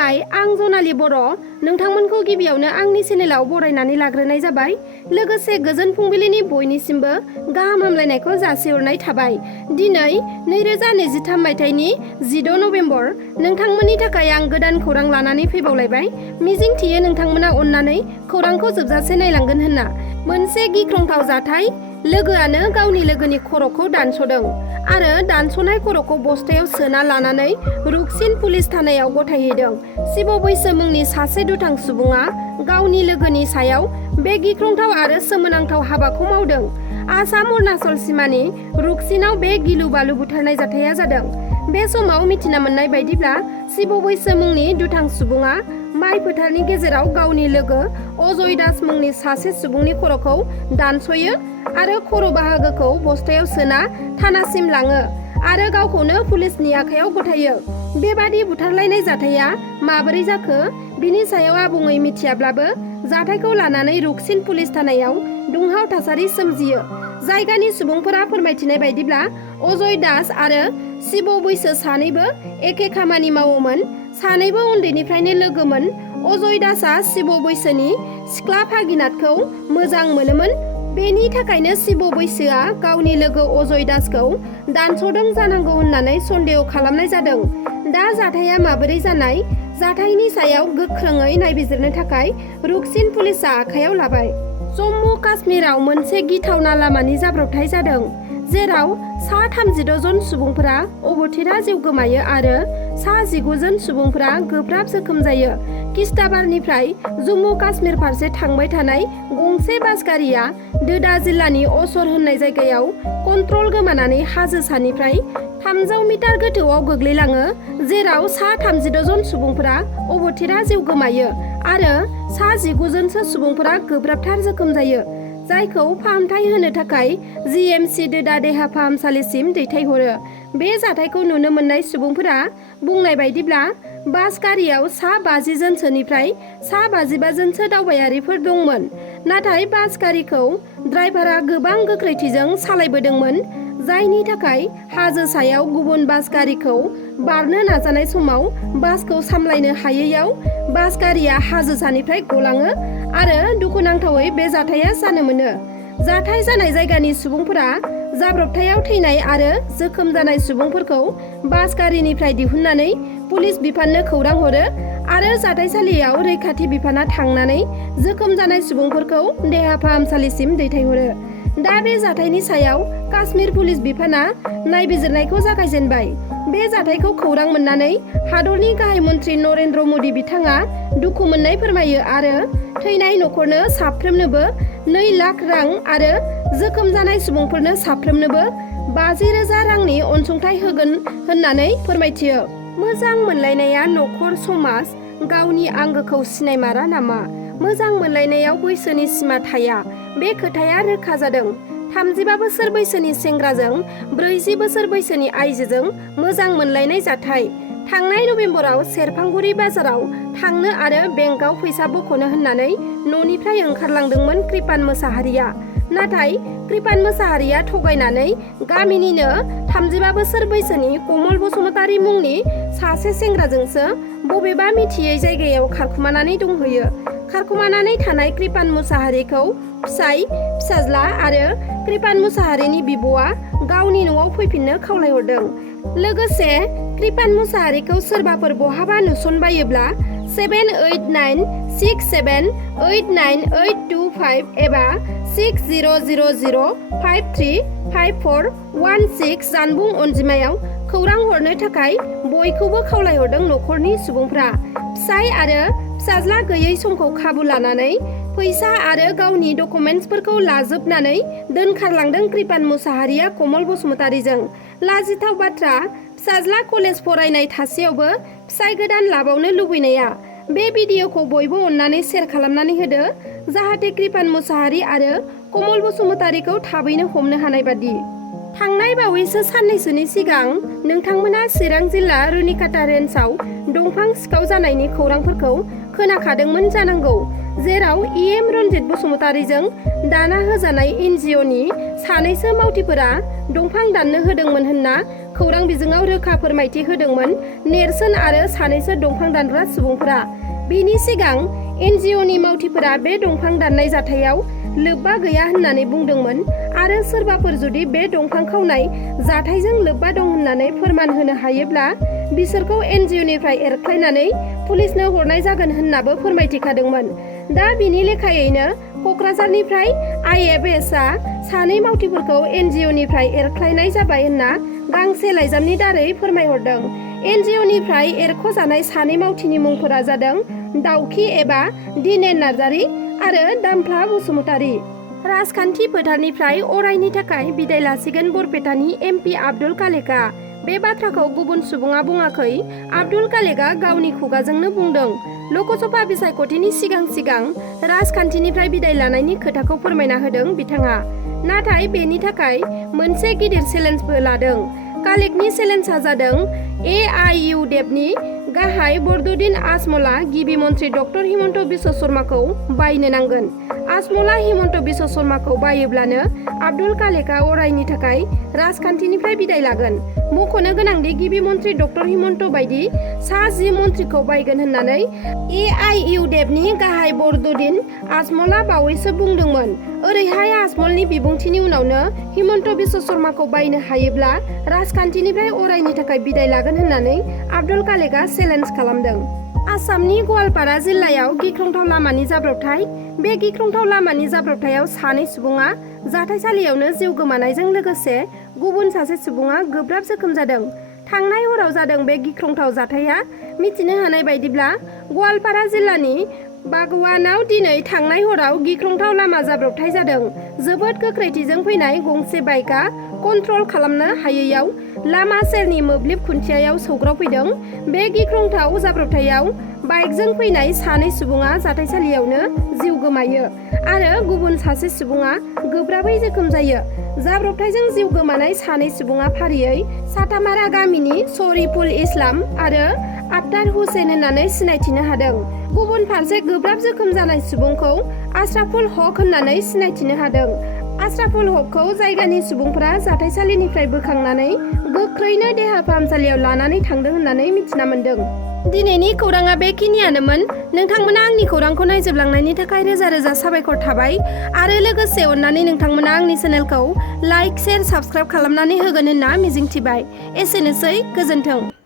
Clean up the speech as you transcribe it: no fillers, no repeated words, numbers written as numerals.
खुलुमबाय आं जनालि बर' नोंथांमोनखौ गिबियावनो आंनि चेनेलाव बरायनानै लाग्रोनाय जाबाय। लोगोसे गोजोन फुंबिलिनि बयनिसिमबो गाहाम हामलायनायखौ जासिहरनाय थाबाय। दिनै 2023 मायथाइनि 16 नभेम्बर नोंथांमोननि थाखाय आं गोदान खौरां लानानै फैबावलायबाय। मिजिं थियो नोंथांमोना अननानै खौरांखौ जोबजासे नायलांगोन होनना। मोनसे गिख्रंथाव जाथाय, लोगोआनो गावनि लोगोनि खर'खौ दानस'दों आरो दानस'नाय खर'खौ बस्थायाव सोना लानानै रुकसिन पुलिस थानायाव गथायहैदों। शिब बैसो मुंनि सासे दुथां सुबुङा गावनि लोगोनि सायाव बे गिख्रंथाव आरो सोमोनांथाव हाबाखौ मावदों। आसाम अरुणाचल सिमानि रुकसिनाव बे गिलु बालु बुथारनाय जाथाया जादों। बे समाव मिथिना मोननाय बायदिब्ला शिब बैसो मुंनि दुथां सुबुङा माइ फोथारनि गेजेराव गावनि लोगो अजय दास मुंनि सासे सुबुंनि खर'खौ दानस'यो आरो खर' बाहागोखौ बस्थायाव सोना थानासिम लाङो आरो गावखौनो पुलिसनि आखायाव गथायो। बेबादि बुथारलायनाय जाथाया माबोरै जाखो बिनि सायाव आबुङै मिथियाब्लाबो जाथायखौ लानानै रुकसिन पुलिस थानायाव दुंहाव थासारि सोमजियो। जायगानि सुबुंफोरा फोरमायथिनाय बायदिब्ला अजय दास आरो शिब बैसो सानैबो एखे खामानि मावोमोन। सानैबो उन्दैनिफ्रायनो लोगोमोन। अजय दासआ शिब बैसोनि सिख्ला भागिनाथखौ मोजां मोनोमोन। बेनि थाखायनो शिब बैसोआ गावनि लोगो अजय दासखौ दानस'दों जानांगौ होननानै सन्देह खालामनाय जादों। दा जाथाया माबोरै जानाय, जाथायनि सायाव गोख्रोङै नायबिजिरनो थाखाय रुकसिन पुलिसआ आखायाव लाबाय। जम्मु काश्मीराव मोनसे गिथावना लामानि जाब्रबथाय जादों, जेराव सा 36 जन सुबुंफोरा अबथिरा जिउ गोमायो आरो सा 19 जन सुबुंफोरा गोब्राब जोखोम जायो। किस्ताबारनिफ्राय जम्मु काश्मीर फारसे थांबाय थानाय गंसे बास गारिया दोदा जिल्लानि असर होननाय जायगायाव कन्ट्रल गोमानानै हाजो सानिफ्राय 300 मिटार गोथौआव गोग्लैलाङो, जेराव सा 36 जन सुबुंफोरा अबथिरा जिउ गोमायो आरो सा 19 जनसो सुबुंफोरा गोब्राबथार जोखोम जायो, जायखौ फाहामथाय होनो थाखाय GMC दोदा देहा फाहामसालिसिम दैथायहरो। बे जाथायखौ नुनो मोननाय सुबुंफोरा बुंनाय बायदिब्ला बास गारियाव सा 50 जनसोनिफ्राय सा 55 जनसो दावबायारिफोर दंमोन, नाथाय बास गारिखौ ड्राइभारा गोबां गोख्रैथिजों सालायबोदोंमोन, जायनि थाखाय हाजो सायाव गुबुन बास गारिखौ बारनो नाजानाय समाव बासखौ सामलायनो हायैयाव बास गारिया हाजो सानिफ्राय गलाङो आरो दुखुनांथावै बे जाथाया जानो मोनो। जाथाय जानाय जायगानि सुबुंफोरा जाब्रबथायाव थैनाय आरो जोखोम जानाय सुबुंफोरखौ बास गारिनिफ्राय दिहुननानै पुलिस बिफाननो खौरां हरो आरो जाथायसालियाव रैखाथि बिफाना थांनानै जोखोम जानाय सुबुंफोरखौ देहा फाहामसालिसिम दैथायहरो। दा बे जाथायनि सायाव काश्मीर पुलिस बिफाना नायबिजिरनायखौ जागायजेनबाय। बे जाथायखौ खौरां मोननानै हादरनि गाहाय मन्त्रि नरेन्द्र मदि बिथाङा दुखु मोननाय फोरमायो आरो थैनाय न'खरनो साफ्रोमनोबो 2 लाख रां आरो जोखोम जानाय सुबुंफोरनो साफ्रोमनोबो 50,000 रांनि अनसुंथाइ होगोन होननानै फोरमायथियो। मोजां मोनलायनाया न'खर समाज गावनि आंगोखौ सिनायमारा नामा? मोजां मोनलायनायाव बैसोनि सिमा थाया, बे खोथाया रोखा जादों। 35 बोसोर बैसोनि सेंग्राजों 40 बोसोर बैसोनि आइजोजों मोजां मोनलायनाय जाथाय। थांनाय नभेम्बराव सेरफांगुरि बाजाराव थांनो आरो बेंकआव फैसा बख'नो होननानै न'निफ्राय ओंखारलांदोंमोन कृपान मोसाहारिया। नाथाय कृपान मोसाहारिया थगायनानै गामिनिनो 35 बोसोर बैसोनि कमल बसुमतारी मुंनि सासे सेंग्राजोंसो बबेबा मिथियै जायगायाव खारखुमानानै दंहैयो। खारखुमानानै थानाय कृपान मोसाहारिखौ फिसाय, फिसाज्ला आरो कृपान मोसाहारिनि बिब'आ गावनि न'आव फैफिननो खावलायहरदों। लोगोसे कृपान मोसाहारिखौ सोरबाफोर बहाबा नुसनबायोब्ला 789678982825 एबा 6000535416 जानबुं अनजिमायाव खौरां हरनो थाखाय बयखौबो खावलायहरदों न'खरनि सुबुंफ्रा। फिसाय आरो फिसाज्ला गैयै समखौ खाबु लानानै फैसा आरो गावनि डकुमेन्ट्सफोरखौ लाजोबनानै दोनखारलांदों कृपान मोसाहारिया कमल बसुमतारीजों। लाजिथाव बाथ्रा, फिसाज्ला कलेज फरायनाय थासेयावबो फिसाय गोदान लाबावनो लुबैनाया। बे भिडिअखौ बयबो अननानै शेयार खालामनानै होदो, जाहाथे कृपान मोसाहारि आरो कमल बसुमतारीखौ थाबैनो हमनो हानाय बादि। थांनाय बावैसो साननैसोनि सिगां नोंथांमोना चिरां जिल्ला रुनिकाटा रेन्जआव दंफां सिखाव जानायनि खौरांफोरखौ खोनाखादोंमोन जानांगौ, जेराव EM रन्जित बसुमतारीजों दाना होजानाय NGOनि सानैसो मावथिफोरा दंफां दाननो होदोंमोन होनना खौरां बिजोङाव रोखा फोरमायथि होदोंमोन नेरसोन आरो सानैसो दंफां दानग्रा सुबुंफोरा। बेनि सिगां NGO नि मावथिफोरा बे दंफां दाननाय जाथायाव लोब्बा गैया होननानै बुंदोंमोन आरो सोरबाफोर जुदि बे दंफां खावनाय जाथायजों लोब्बा दं होननानै फोरमान होनो हायोब्ला बिसोरखौ NGO निफ्राय एरख्लायनानै पुलिसनो हरनाय जागोन होननाबो फोरमायथिखादोंमोन। दा बिनि लेखायैनो क'क्राझारनिफ्राय IFS आ सानै मावथिफोरखौ NGO निफ्राय एरख्लायनाय जाबाय होनना गांसे लाइजामनि दारै फोरमायहरदों। NGO निफ्राय एरख'जानाय सानै मावथिनि मुंफोरा जादों दाउखि एबा दिनेन नार्जारी आरो दामफ्ला बसुमतारी। राजखान्थि फोथारनिफ्राय अरायनि थाखाय बिदाय लासिगोन बरपेटानि MP आब्दुल कालेकआ। बे बाथ्राखौ गुबुन सुबुङा बुङाखै, आब्दुल कालेकआ गावनि खुगाजोंनो बुंदों। लकसभा बिसायख'थिनि सिगां सिगां राजखान्थिनिफ्राय बिदाय लानायनि खोथाखौ फोरमायना होदों बिथाङा। नाथाय बेनि थाखाय मोनसे गिदिर चेलेन्जबो लादों। कालेकनि चेलेन्जआ जादों AIUDFनि गाहाय बरदुद्दिन आजमलआ गिबि मन्त्रि डक्टर हिमन्त बिश्व शर्माखौ बायनो नांगोन। आजमलआ हिमन्त बिश्व शर्माखौ बायोब्लानो आब्दुल कालेकआ अरायनि थाखाय राजखान्थिनिफ्राय बिदाय लागोन। मख'नो गोनांदि गिबि मन्त्रि डक्टर हिमन्त बायदि सा 10 मन्त्रिखौ बायगोन होननानै AIUDFनि गाहाय बरदुद्दिन आजमलआ बावैसो बुंदोंमोन। ओरैहाय आजमलनि बिबुंथिनि उनावनो हिमन्त बिश्व शर्माखौ बायनो हायोब्ला राजखान्थिनिफ्राय अरायनि थाखाय बिदाय लागोन होननानै आब्दुल कालेकआ चेलेन्ज खालामदों। आसामनि गवालपारा जिल्लायाव गिख्रंथाव लामानि जाब्रबथाय। बे गिख्रंथाव लामानि जाब्रबथायाव सानै सुबुङा जाथायसालियावनो जिउ गोमानायजों लोगोसे गुबुन सासे सुबुङा गोब्राब जोखोम जादों। थांनाय हराव जादों बे गिख्रंथाव जाथाया। मिथिनो हानाय बायदिब्ला गवालपारा जिल्लानि बागवानाव दिनै थांनाय हराव गिख्रंथाव लामा जाब्रबथाय जादों। जोबोद गोख्रैथिजों फैनाय गंसे बाइकआ कन्ट्रल खालामनो हायैयाव लामा सेरनि मोब्लिब खुन्थियायाव सौग्रावफैदों। बे गिख्रंथाव जाब्रबथायाव बाइकजों फैनाय सानै सुबुङा जाथायसालियावनो जिउ गोमायो आरो गुबुन सासे सुबुङा गोब्राबै जोखोम जायो। जाब्रबथायजों जिउ गोमानाय सानै सुबुङा फारियै सातामारा गामिनि शरीफुल इस्लाम आरो आफ्तार हुसैन होननानै सिनायथिनो हादों। गुबुन फारसे गोब्राब जोखोम जानाय सुबुंखौ आशराफुल हक होननानै सिनायथिनो हादों। आशराफुल हकखौ जायगानि सुबुंफोरा जाथायसालिनिफ्राय बोखांनानै गोख्रैनो देहा फाहामसालियाव लानानै थांदों होननानै मिथिना मोन्दों। दिनैनि खौराङा बेखिनियानोमोन। नोंथांमोना आंनि खौरांखौ नायजोबलांनायनि थाखाय रोजा रोजा साबायखर थाबाय आरो लोगोसे अननानै नोंथांमोना आंनि चेनेलखौ लाइक, शेयार, साबस्क्राइब खालामनानै होगोन होनना मिजिंथिबाय। एसेनोसै, गोजोन्थों।